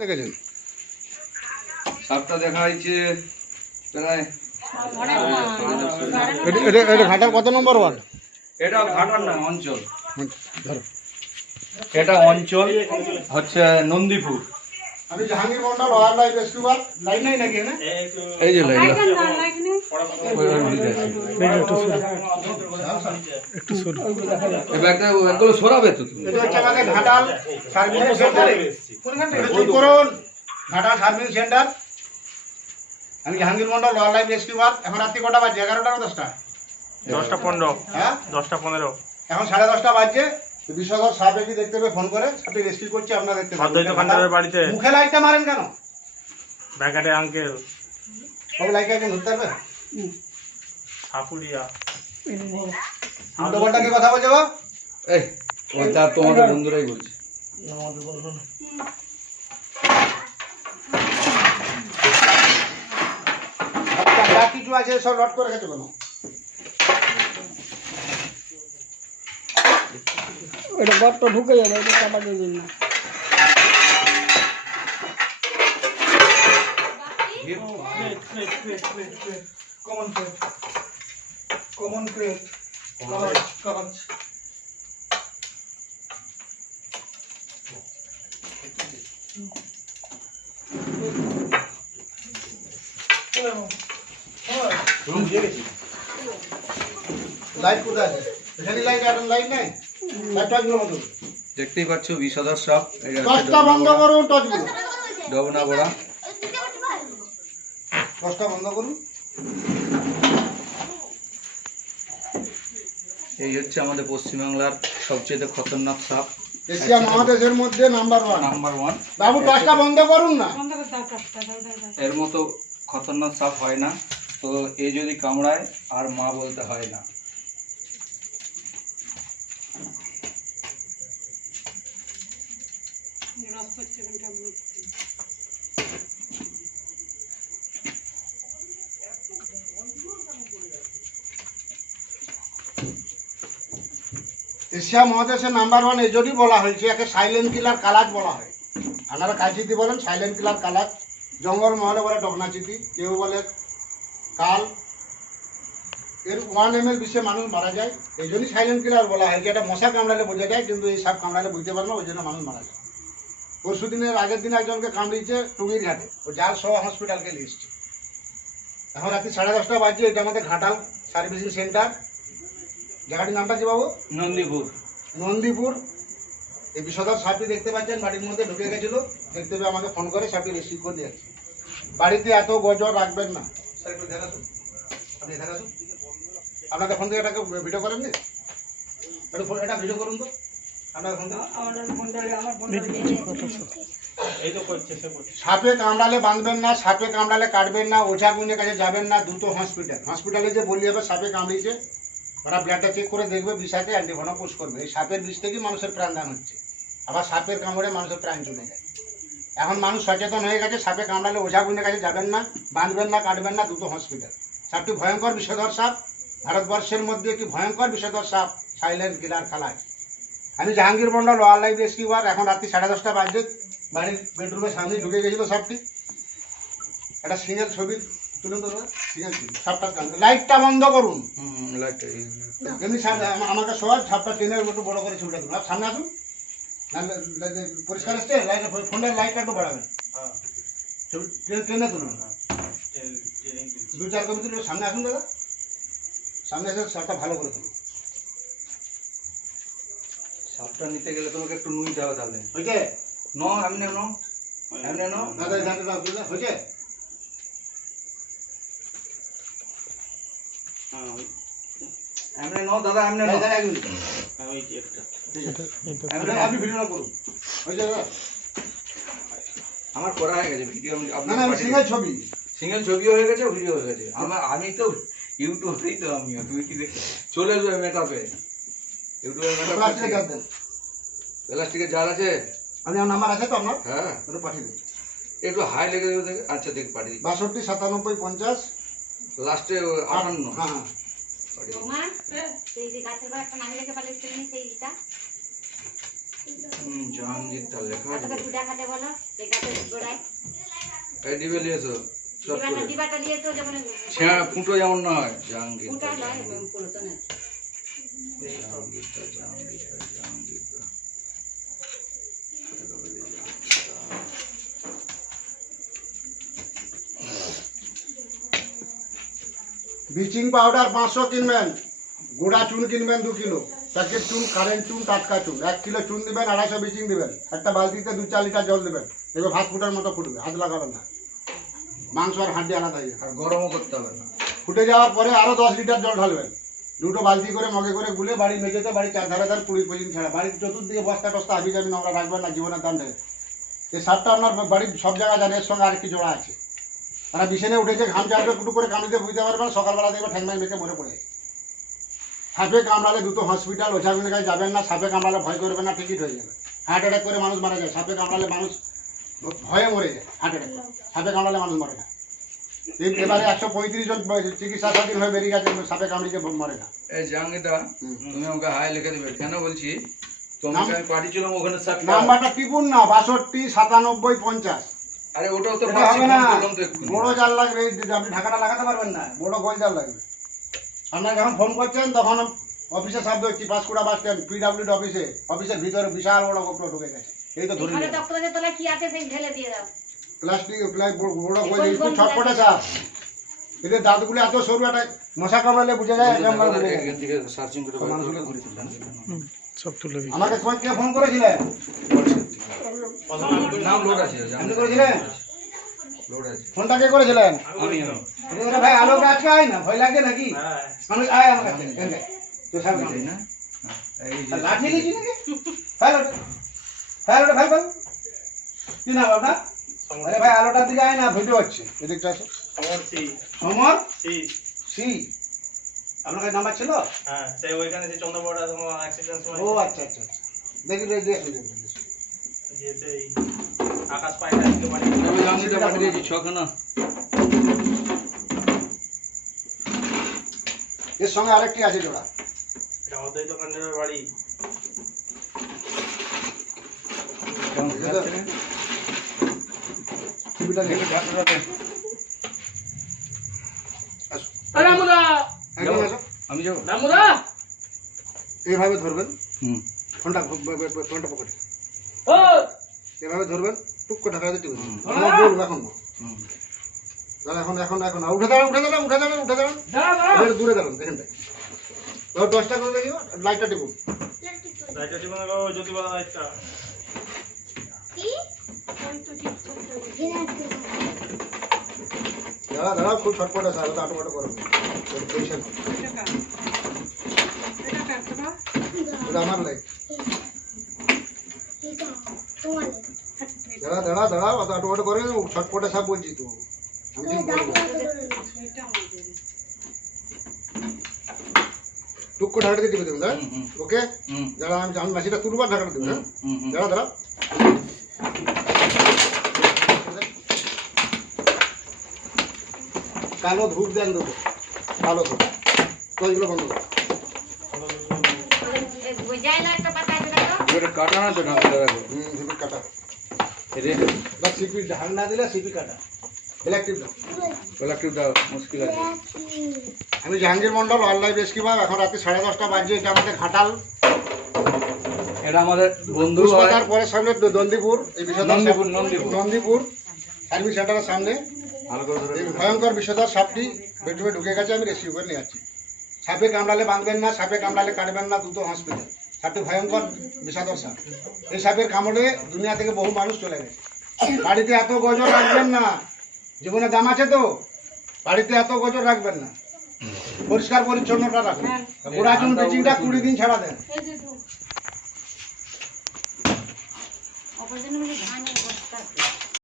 দেখেছেন সাপটা দেখা হয়েছে প্রায় এটা এটা ঘাটার কত নম্বর ওয়ার্ড? এটা ঘাটার না অঞ্চল। ধরো। এটা অঞ্চল হচ্ছে নন্দীপুর। আমি জাহাঙ্গীর মন্ডল লাইফ লাইন নাই নাকি না এই যে লাইন। এবার এগুলো সরাবে তো তুমি। এটা হচ্ছে আমাদের ঘাটাল সার্ভিস সেন্টার। করুন। সেন্টার। আমি Jahangir Mondal wildlife rescuer এখন রাত্রি কটা বাজছে? এগারোটা না দশটা? দশটা পনেরো। হ্যাঁ? দশটা পনেরো। এখন সাড়ে দশটা বাজছে। বিষধর সাপ কি দেখতে পেয়ে ফোন করে। সাপটি রেস্কিউ করছে আপনারা দেখতে দোকানদারের বাড়িতে। মুখে লাইটটা মারেন কেন? ব্যাকাটে আঙ্কেল সব লাইট একজন ধরতে পারবে? কি কথা বলছে গো? এই ওটা তোমাদের বন্ধুরাই বলছে। আচ্ছা, যা কিছু আছে সব লট করে রেখেছো কেন ওটা গর্ত ঢুকে যাবে ওটা চাপা দিন না। কমন ক্রেট কমন কাগজ কাগজ লাইট কোথায় আছে? এখানে লাইট আর লাইট নাই? লাইট টর্চগুলো বন্ধ করুন। দেখতেই পাচ্ছ টর্চটা বন্ধ করুন টর্চগুলো ডবনা বড়া। টর্চটা বন্ধ করুন। এই হচ্ছে আমাদের পশ্চিমবাংলার সবচেয়ে খতরনাক সাপ এশিয়া মহাদেশের মধ্যে নাম্বার ওয়ান নাম্বার ওয়ান বাবু টর্চটা বন্ধ করুন না। এর মতো খতরনাক সাপ হয় না। তো এ যদি কামড়ায় আর মা বলতে হয় না। এশিয়া মহাদেশের নাম্বার ওয়ান এই জন্যই বলা হয়েছে, একে সাইলেন্ট কিলার কালাজ বলা হয়। আপনারা কালচিতি বলেন? সাইলেন্ট কিলার কালাজ জঙ্গল মহলে বলে ডগনাচিতি কেউ বলে কাল। এর ওয়ান এম এল বিষে মানুষ মারা যায়। এই জন্যই সাইলেন্ট কিলার বলা হয় যে এটা মশা কামড়ালে বোঝা যায়, কিন্তু এই সাপ কামড়ালে বুঝতে পারে না, ওই জন্য মানুষ মারা যায়। পরশু দিনের, আগের দিন একজনকে কামড়িয়েছে টুঙ্গির ঘাটে, ও যার সহ হসপিটালকে এসছে। এখন রাত্রি সাড়ে দশটা বাজছে, এটা আমাদের ঘাটাল সার্ভিসিং সেন্টার জায়গাটির নামটা কি বাবু? নন্দীপুর। নন্দীপুর। এই বিষধর সাপটি দেখতে পাচ্ছেন বাড়ির মধ্যে ঢুকে গেছিল। দেখতে পেয়ে আমাকে ফোন করে সাপটি রিসিভ করে দিয়েছে বাড়িতে এত গজর রাখবেন না। স্যার একটু ধ্যান আসুন। আপনি ধ্যান আসুন। আপনাদের ফোন থেকে এটাকে ভিডিও একটু ফোন- এটা ভিডিও করুন তো। সাপে কামড়ালে বাঁধবেন না সাপে কামড়ালে কাটবেন না ওঝা কাছে যাবেন না দ্রুত হসপিটাল হসপিটালে যে বলি হবে সাপে কামড়িয়েছে ওরা ব্লাডটা চেক করে দেখবে, বিষাকে অ্যান্টিভেনম পুশ করবে। এই সাপের বিষ থেকেই মানুষের প্রাণদান হচ্ছে। আবার সাপের কামড়ে মানুষের প্রাণ চলে যায়। এখন মানুষ সচেতন হয়ে গেছে, সাপে কামড়ালে ওঝা গুণের কাছে যাবেন না, বাঁধবেন না, কাটবেন না দুটো হসপিটাল সাপটি ভয়ঙ্কর বিষধর সাপ? ভারতবর্ষের মধ্যে একটি ভয়ঙ্কর বিষধর সাপ? সাইলেন্ট কিলার খালায় আমি Jahangir Mondal wildlife rescuer এখন রাত্রি সাড়ে দশটা বাজে। বাড়ির বেডরুমের সামনে ঢুকে গেছিল সাপটি। একটা সিঙ্গেল ছবি। তুলে তো সিঙ্গেল ছবি সাপটার লাইটটা বন্ধ করুন। হুম, লাইট এই- এমনি সাপ আমা- আমাকে সবাই সাপটা টেনে একটু বড় করে ছবিটা তুলুন আর সামনে আসুন। পরিষ্কার আসছে লাইট ফোনের লাইটটা একটু বাড়াবেন। ছবি টেনে টেনে তুলুন। দু চার কপি তুলে সামনে আসুন দাদা। সামনে এসে সাপটা ভালো করে তুলুন। সাপটা নিতে গেলে তোমাকে একটু নুইতে হবে তাহলে। হয়েছে? ন এমনি ন এমনি ন দাদা হয়েছে? এমনি ন দাদা এমনি ন দাদা, এক মিনিট। ওই একটা। করুন। দাদা। আমার করা হয়ে গেছে ভিডিও আমি না আমি সিঙ্গেল ছবি। সিঙ্গেল ছবিও হয়ে গেছে ভিডিও হয়ে গেছে। আমার আমি তো ইউটিউবেই তো আমিও তুই কি দেখে? চলে আসবে মেকআপে ইউটিউবে মেকআপ প্লাস্টিকের জার আছে? আমি আমার নাম্বার আছে তো আপনার? হ্যাঁ। ওটা পাঠিয়ে দিন। একটু হাই লেগে যাবে আচ্ছা দেখ পাঠিয়ে বাষট্টি সাতানব্বই পঞ্চাশ। লাস্টে আটান্ন হ্যাঁ। পাঠিয়ে দিই। তোমার সেই যে গাছের পর একটা নামিয়ে রেখে পালিয়েছিলেন সেইটা জাহাঙ্গীর তার লেখা আছে। হাতটা দেখাতে বলো এই গাছের গোড়ায় এই ডিবে নিয়ে ডিবাটা ডিবাটা নিয়েছো যেমন ছেঁড়া ফুটো যেমন না হয় জাহাঙ্গীর ফুটা নয় পুরাতন আর কি। জাহাঙ্গীর জাহাঙ্গীর তার, জাহাঙ্গীর তার। ব্লিচিং পাউডার পাঁচশো কিনবেন গোড়া চুন কিনবেন দু কিলো প্যাকেট চুন কারেন্ট চুন টাটকা চুন এক কিলো চুন দিবেন আড়াইশো ব্লিচিং দিবেন একটা বালতিতে দু চার লিটার জল দেবেন এবার ভাত ফুটার মতো ফুটবে হাত লাগাবেন না। মাংস আর হাড্ডি আলাদা হয়ে আর গরমও করতে হবে না। ফুটে যাওয়ার পরে আরও দশ লিটার জল ঢালবেন। দুটো বালতি করে মগে করে গুলে বাড়ি মেঝেতে বাড়ি চার ধারে ধার কুড়ি পঁচিশ ছাড়া। বাড়ির চতুর্দিকে বস্তা টস্তা হাবি যাবি নোংরা রাখবেন না জীবনের দাম থেকে। এই সারটা আপনার বাড়ির সব জায়গায় জানে এর সঙ্গে আর কি জোড়া আছে? তারা বিছানে উঠেছে ঘাম চাপবে কুটু করে কামিতে বুঝতে পারবেন সকালবেলা দেখবে ঠ্যাংমাই মেখে মরে পড়ে সাপে কামড়ালে দুটো হসপিটাল ওঝাগুনের কাছে যাবেন না সাপে কামড়ালে ভয় করবে না টিকিট হয়ে যাবে। হার্ট অ্যাটাক করে মানুষ মারা যায় সাপে কামড়ালে মানুষ ভয়ে মরে যায় হার্ট অ্যাটাক সাপে কামড়ালে মানুষ মরে না। এবারে একশো পঁয়ত্রিশ জন চিকিৎসা স্বাধীন হয়ে বেরিয়ে গেছে সাপে কামড়িকে মরে না। এই জাহাঙ্গীরদা। তুমি আমাকে হাই লিখে দেবে কেন বলছি? তোমাকে আমি পাঠিয়েছিলাম ওখানে নাম্বারটা টিপুন না বাষট্টি সাতানব্বই পঞ্চাশ। আরে ওটাও তো হবে না। বড় জাল লাগবে আপনি ঢাকাটা লাগাতে পারবেন না। বড় গোল জাল লাগবে। আপনার যখন ফোন করছেন তখন অফিসে শব্দ হচ্ছে পাঁচকুড়া বাস স্ট্যান্ড পিডাব্লিউডি অফিসে অফিসের ভিতরে বিশাল বড় গোপ্র ঢুকে গেছে। এই তো ধরে নিয়ে ডক্টরের তলায় কি আছে সেই ঢেলে দিয়ে দাও। প্লাস্টিক প্লাই বড় গোল একটু ছটপটে সাপ এদের দাঁতগুলো এত সরু একটা মশা কামড়ালে বুঝে যায় আমাকে কে ফোন করেছিলেন নাম লোড আছে আপনি করেছিলেন? ফোনটা কে করেছিলেন? আমি ভাই আলো আজকে আয় না ভয় লাগে নাকি? হ্যাঁ মানুষ আয় আমার কাছে তো না হ্যাঁ, লাঠি নাকি? ভাই ওটা ভাই ওটা ভাই ভাই কি নাম আপনার আরে ভাই আলোটার দিকে আয় না ভিডিও হচ্ছে এদিকটা আসো। সমর সি। সমর সি। সি? আপনার কাছে নাম্বার ছিল? হ্যাঁ সেই ওইখানে যে চন্দ্রপড়া তোমার অ্যাক্সিডেন্ট সময় ও আচ্ছা আচ্ছা। আচ্ছা দেখি দেখি দেখি। দেখি, দেখি। যে সেই আকাশ পায়টা আজকে বাড়ি আমি জাহাঙ্গীরদা পাঠিয়ে দিয়েছি ছখানা এর সঙ্গে আরেকটি আছে জোড়া এটা অদ্বৈত কান্ডের বাড়ি কেমন দেখাচ্ছে রে? টিভিটা দেখি দেখি ডাক্তার আছে। আসো রামুদা একদম আসো আমি যাব রামুদা এইভাবে ধরবেন হুম ফোনটা ফোনটা পকেটে ও এভাবে ধরবেন টুক করে ঢাকা দিতে বলব এখন। এখন এখন এখন। উঠে দাঁড়ান উঠে দাঁড়ান উঠে দাঁড়ান উঠে দাঁড়ান। দূরে দাঁড়ান দেখেন এবার দশটা করে দেখি লাইটটা টিপুন। রাইটার জীবনে যদি বলা একটা দাঁড়া দাঁড়া খুব ছটপট আছে আলাদা আটোপাটো করো। আমার লাইট দাঁড়া দাঁড়া দাঁড়া অত আটোপাটো করে ছটপটে সব বলছি তো। টুক করে দেবেন দাঁড়া। হুম, হুম, ওকে? হুম, দাঁড়া আমি আমি মাসিটা তুলবার হ্যাঁ? হুম, হুম। দাঁড়া দাঁড়া। কালো ধূপ দেন দেবো কালো ধূপ। তো এগুলো বন্ধ করো। বোঝায় না একটা ওটা কাটা না তো হুম কাটা। রে সিপি না দিলে সিপি কাটা। ইলেকট্রিক দাও। ইলেকট্রিকটা মুশকিল আছে। আমি জাহাঙ্গীর মন্ডল অনলাইন রেস্কিউ ভাব এখন রাতে সাড়ে দশটা বাজছে এটা আমাদের ঘাটাল। এটা আমাদের বন্ধু পুষ্পাতার পরের সামনে দন্দিপুর এই বিষয়টা নন্দীপুর, নন্দীপুর। নন্দীপুর সার্ভিস সেন্টারের সামনে। ভয়ঙ্কর বিষধর সাপটি বেডরুমে ঢুকে গেছে আমি রেস্কিউ করে নিয়ে যাচ্ছি। সাপে কামড়ালে বাঁধবেন না সাপে কামড়ালে কাটবেন না দুটো হসপিটাল সাপটি ভয়ঙ্কর বিষাদর সাপ এই সাপের কামড়ে দুনিয়া থেকে বহু মানুষ চলে গেছে। বাড়িতে এত গজর রাখবেন না। জীবনে দাম আছে তো? বাড়িতে এত গজর রাখবেন না। পরিষ্কার পরিচ্ছন্নতা রাখুন। চুন ব্লিচিংটা কুড়ি দিন ছাড়া দেন।